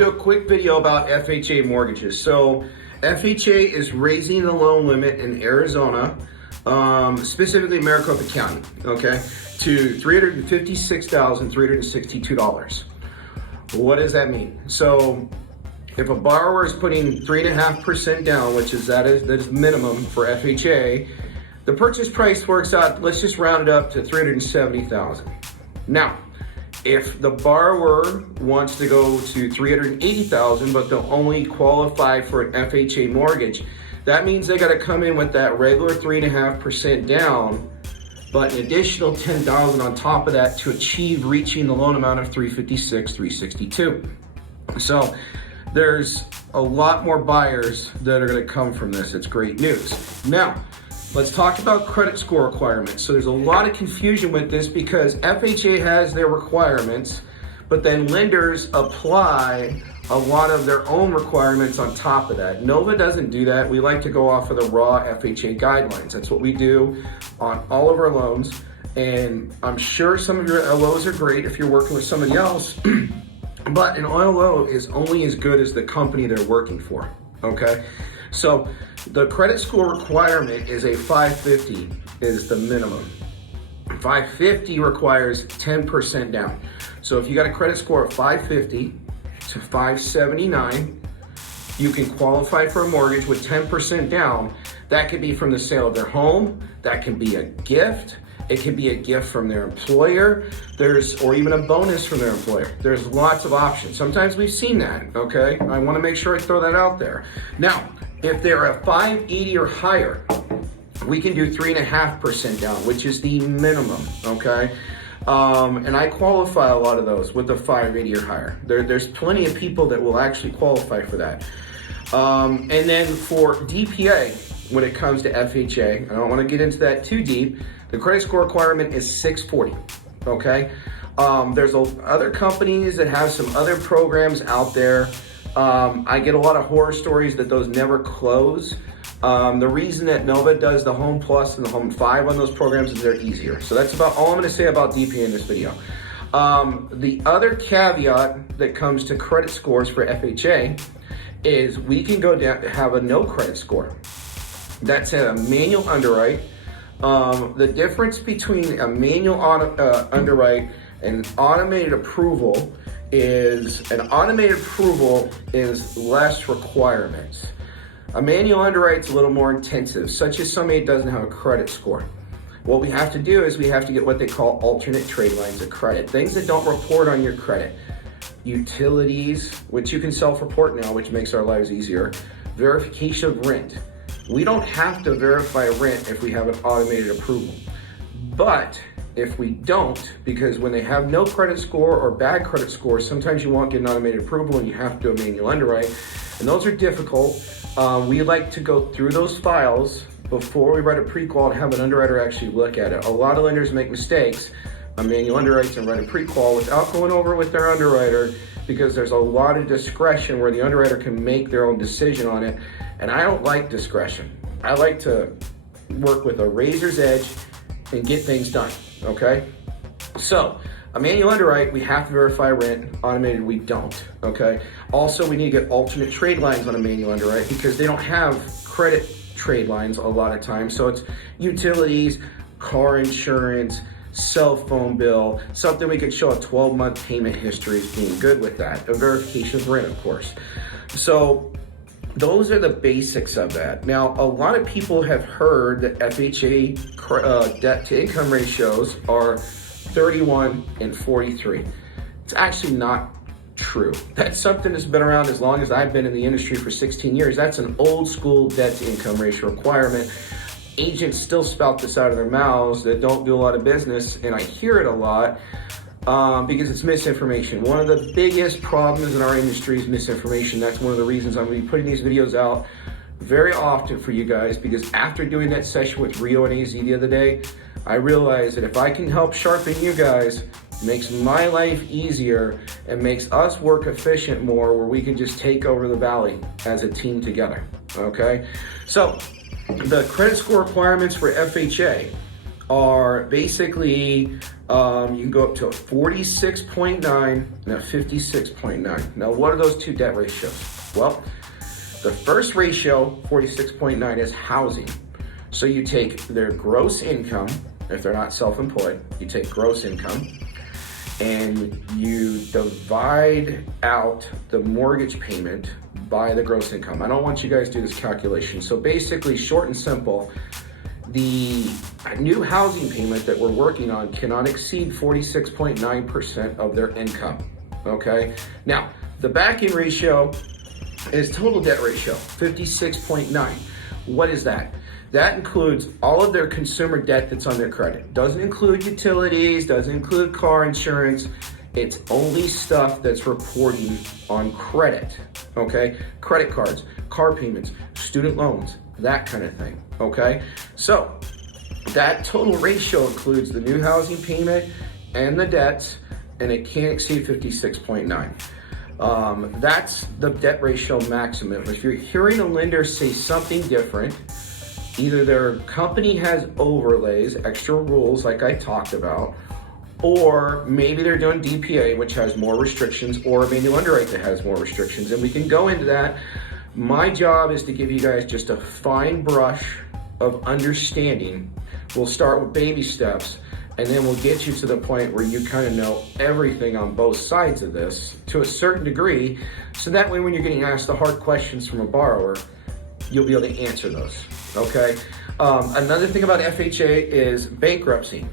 to do a quick video about FHA mortgages. So FHA is raising the loan limit in Arizona, specifically Maricopa County, okay, to $356,362. What does that mean? So if a borrower is putting 3.5% down, which is that is minimum for FHA, the purchase price works out, let's just round it up to $370,000. Now, if the borrower wants to go to $380,000, but they'll only qualify for an FHA mortgage, that means they got to come in with that regular 3.5% down, but an additional $10,000 on top of that to achieve reaching the loan amount of $356,362. So there's a lot more buyers that are going to come from this. It's great news. Now, let's talk about credit score requirements. So there's a lot of confusion with this because FHA has their requirements, but then lenders apply a lot of their own requirements on top of that. Nova doesn't do that. We like to go off of the raw FHA guidelines. That's what we do on all of our loans. And I'm sure some of your LOs are great if you're working with somebody else, but an LO is only as good as the company they're working for, okay? So the credit score requirement is a 550 is the minimum. 550 requires 10% down. So if you got a credit score of 550 to 579, you can qualify for a mortgage with 10% down. That could be from the sale of their home. That can be a gift. It could be a gift from their employer. Or even a bonus from their employer. There's lots of options. Sometimes we've seen that, okay? I want to make sure I throw that out there. Now, if they're a 580 or higher, we can do 3.5% down, which is the minimum, okay? And I qualify a lot of those with a 580 or higher. There's plenty of people that will actually qualify for that. And then for DPA, when it comes to FHA, I don't want to get into that too deep, the credit score requirement is 640, okay? There's other companies that have some other programs out there. I get a lot of horror stories that those never close. The reason that Nova does the Home Plus and the Home 5 on those programs is they're easier. So that's about all I'm going to say about DPA in this video. The other caveat that comes to credit scores for FHA is we can go down to have a no credit score. That's a manual underwrite. The difference between a manual underwrite and automated approval is an automated approval is less requirements. A manual underwrite's a little more intensive, such as somebody that doesn't have a credit score. What we have to do is we have to get what they call alternate trade lines of credit, things that don't report on your credit. Utilities, which you can self-report now, which makes our lives easier. Verification of rent. We don't have to verify rent if we have an automated approval. But if we don't, because when they have no credit score or bad credit score, sometimes you won't get an automated approval and you have to do a manual underwrite. And those are difficult. We like to go through those files before we write a pre-qual and have an underwriter actually look at it. A lot of lenders make mistakes on manual underwrites and write a pre-qual without going over with their underwriter because there's a lot of discretion where the underwriter can make their own decision on it. And I don't like discretion. I like to work with a razor's edge and get things done, okay? So, a manual underwrite, we have to verify rent. Automated, we don't, okay? Also, we need to get alternate trade lines on a manual underwrite because they don't have credit trade lines a lot of times. So it's utilities, car insurance, cell phone bill, something we could show a 12-month payment history as being good with that. A verification of rent, of course. So those are the basics of that. Now, a lot of people have heard that FHA debt to income ratios are 31 and 43. It's actually not true. That's something that's been around as long as I've been in the industry for 16 years. That's an old school debt to income ratio requirement. Agents still spout this out of their mouths that don't do a lot of business, and I hear it a lot because it's misinformation. One of the biggest problems in our industry is misinformation. That's one of the reasons I'm going to be putting these videos out very often for you guys, because after doing that session with Rio and AZ the other day, I realized that if I can help sharpen you guys, it makes my life easier and makes us work efficient more, where we can just take over the valley as a team together, okay? So the credit score requirements for FHA are basically You can go up to a 46.9 and a 56.9. Now, what are those two debt ratios? Well, the first ratio, 46.9, is housing. So you take their gross income, if they're not self-employed, you take gross income, and you divide out the mortgage payment by the gross income. I don't want you guys to do this calculation. So basically, short and simple, the new housing payment that we're working on cannot exceed 46.9% of their income, okay? Now, the back-end ratio is total debt ratio, 56.9. What is that? That includes all of their consumer debt that's on their credit. Doesn't include utilities, doesn't include car insurance. It's only stuff that's reporting on credit, okay? Credit cards, car payments, student loans, that kind of thing, okay? So that total ratio includes the new housing payment and the debts, and it can't exceed 56.9. That's the debt ratio maximum. If you're hearing a lender say something different, either their company has overlays, extra rules like I talked about, or maybe they're doing DPA, which has more restrictions, or maybe underwrite that has more restrictions, and we can go into that. My job is to give you guys just a fine brush of understanding. We'll start with baby steps, and then we'll get you to the point where you kind of know everything on both sides of this to a certain degree, so that way when you're getting asked the hard questions from a borrower, you'll be able to answer those, okay? Another thing about FHA is bankruptcy.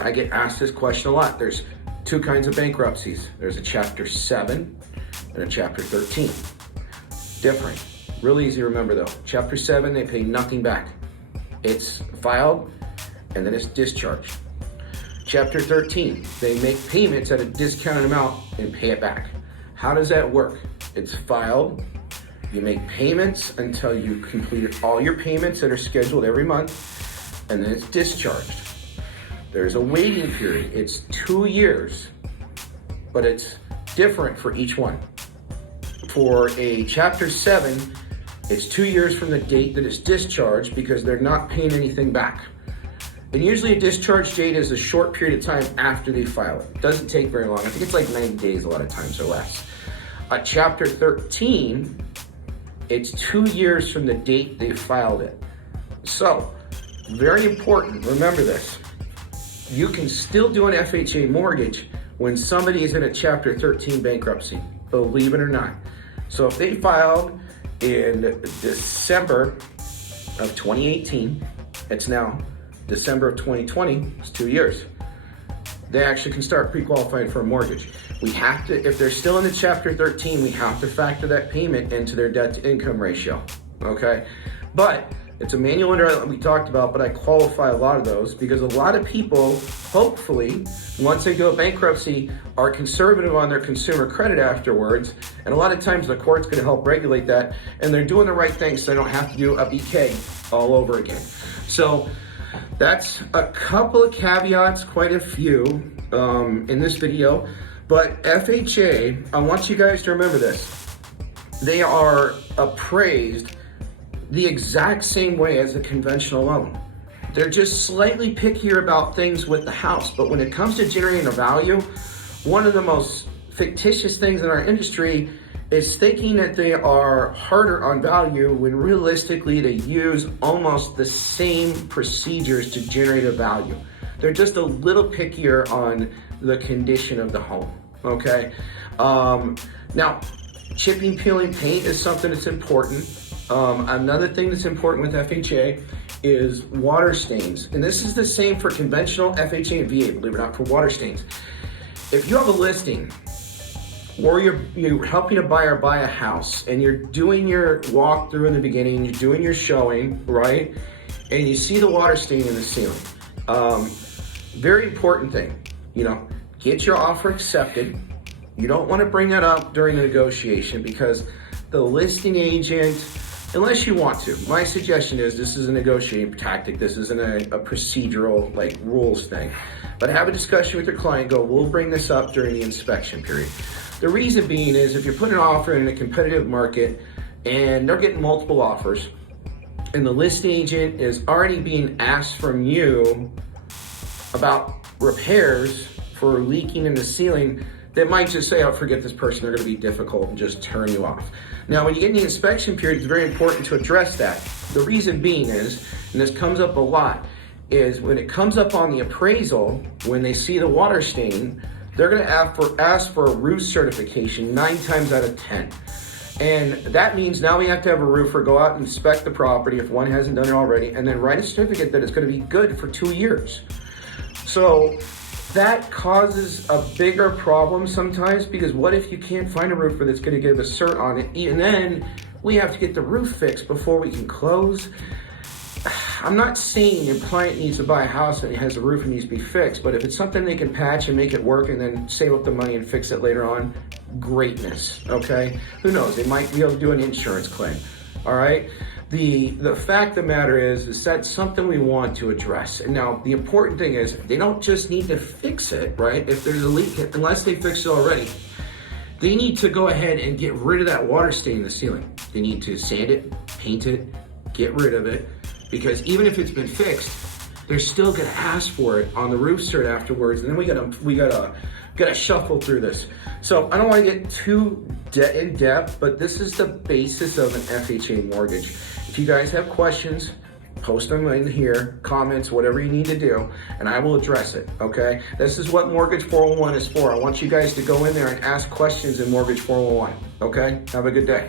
I get asked this question a lot. There's two kinds of bankruptcies. There's a Chapter 7 and a Chapter 13. Different. Really easy to remember though. Chapter 7, they pay nothing back. It's filed and then it's discharged. Chapter 13, they make payments at a discounted amount and pay it back. How does that work? It's filed. You make payments until you complete all your payments that are scheduled every month, and then it's discharged. There's a waiting period. It's 2 years, but it's different for each one. For a Chapter 7, it's 2 years from the date that it's discharged because they're not paying anything back. And usually a discharge date is a short period of time after they file it. It doesn't take very long. I think it's like 90 days a lot of times or less. A Chapter 13, it's 2 years from the date they filed it. So, very important, remember this. You can still do an FHA mortgage when somebody is in a Chapter 13 bankruptcy, believe it or not. So if they filed in December of 2018, it's now December of 2020, it's 2 years. They actually can start pre-qualifying for a mortgage. We have to, if they're still in the Chapter 13, we have to factor that payment into their debt to income ratio, okay? But it's a manual underwrite that we talked about, but I qualify a lot of those because a lot of people, hopefully, once they go bankruptcy, are conservative on their consumer credit afterwards. And a lot of times the court's gonna help regulate that, and they're doing the right thing so they don't have to do a BK all over again. So that's a couple of caveats, quite a few in this video. But FHA, I want you guys to remember this. They are appraised the exact same way as a conventional loan. They're just slightly pickier about things with the house, but when it comes to generating a value, one of the most fictitious things in our industry is thinking that they are harder on value when realistically they use almost the same procedures to generate a value. They're just a little pickier on the condition of the home, okay? Now, chipping, peeling paint is something that's important. Another thing that's important with FHA is water stains. And this is the same for conventional FHA and VA, believe it or not, for water stains. If you have a listing or you're helping a buyer buy a house and you're doing your walkthrough in the beginning, you're doing your showing, right? And you see the water stain in the ceiling. Very important thing, get your offer accepted. You don't want to bring that up during the negotiation because the listing agent, unless you want to. My suggestion is this is a negotiating tactic. This isn't a procedural rules thing. But have a discussion with your client. We'll bring this up during the inspection period. The reason being is if you're putting an offer in a competitive market and they're getting multiple offers and the listing agent is already being asked from you about repairs for leaking in the ceiling, they might just say, oh, forget this person, they're gonna be difficult, and just turn you off. Now, when you get in the inspection period, it's very important to address that. The reason being is, and this comes up a lot, is when it comes up on the appraisal, when they see the water stain, they're gonna ask for a roof certification 9 times out of 10. And that means now we have to have a roofer go out and inspect the property if one hasn't done it already, and then write a certificate that it's gonna be good for 2 years. So that causes a bigger problem sometimes, because what if you can't find a roofer that's gonna give a cert on it, and then we have to get the roof fixed before we can close? I'm not saying your client needs to buy a house and it has a roof and needs to be fixed, but if it's something they can patch and make it work and then save up the money and fix it later on, greatness, okay? Who knows, they might be able to do an insurance claim, all right? The fact of the matter is that's something we want to address. And now, the important thing is, they don't just need to fix it, right? If there's a leak, unless they fixed it already, they need to go ahead and get rid of that water stain in the ceiling. They need to sand it, paint it, get rid of it, because even if it's been fixed, they're still gonna ask for it on the roof cert afterwards, and then we gotta shuffle through this. So I don't wanna get too in depth, but this is the basis of an FHA mortgage. If you guys have questions, post them in here, comments, whatever you need to do, and I will address it, okay? This is what Mortgage 411 is for. I want you guys to go in there and ask questions in Mortgage 411, okay? Have a good day.